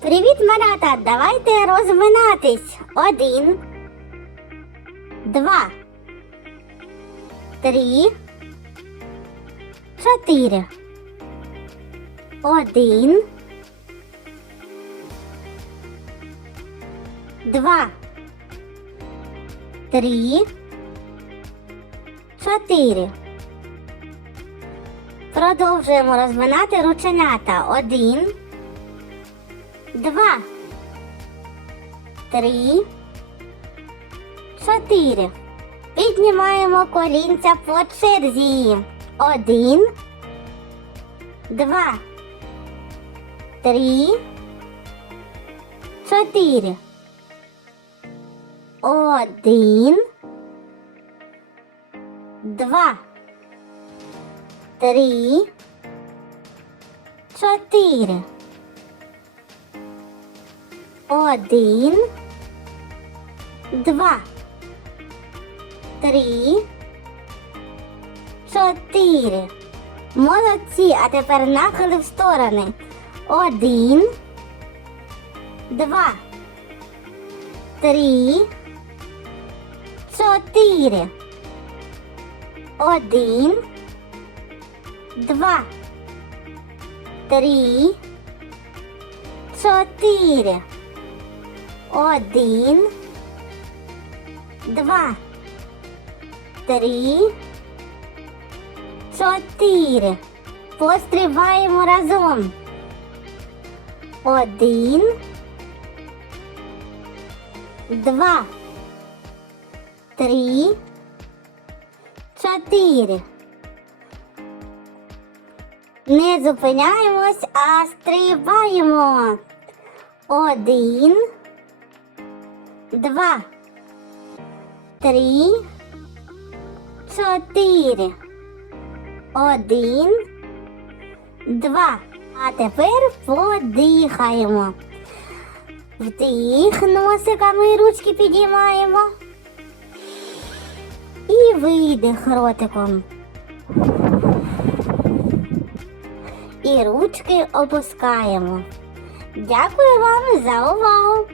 Привіт, малята! Давайте розминатись. Один, два, три, чотири. Один, два, три, чотири. Продовжуємо розминати рученята. Один, два, три, чотири. Піднімаємо колінця по черзі. Один, два, три, чотири. Один, два, три, чотири. Один, два, три, чотири. Молодці, а тепер нахили в сторони. Один, два, три, чотири. Один, два, три, чотири. Один, два, три, чотири. Пострибаємо разом. Один, два, три, чотири. Не зупиняємось, а стрибаємо. Один, два, три, чотири. Один, два. А тепер подихаємо. Вдих носиками ручки підіймаємо. І видих ротиком. І ручки опускаємо. Дякую вам за увагу!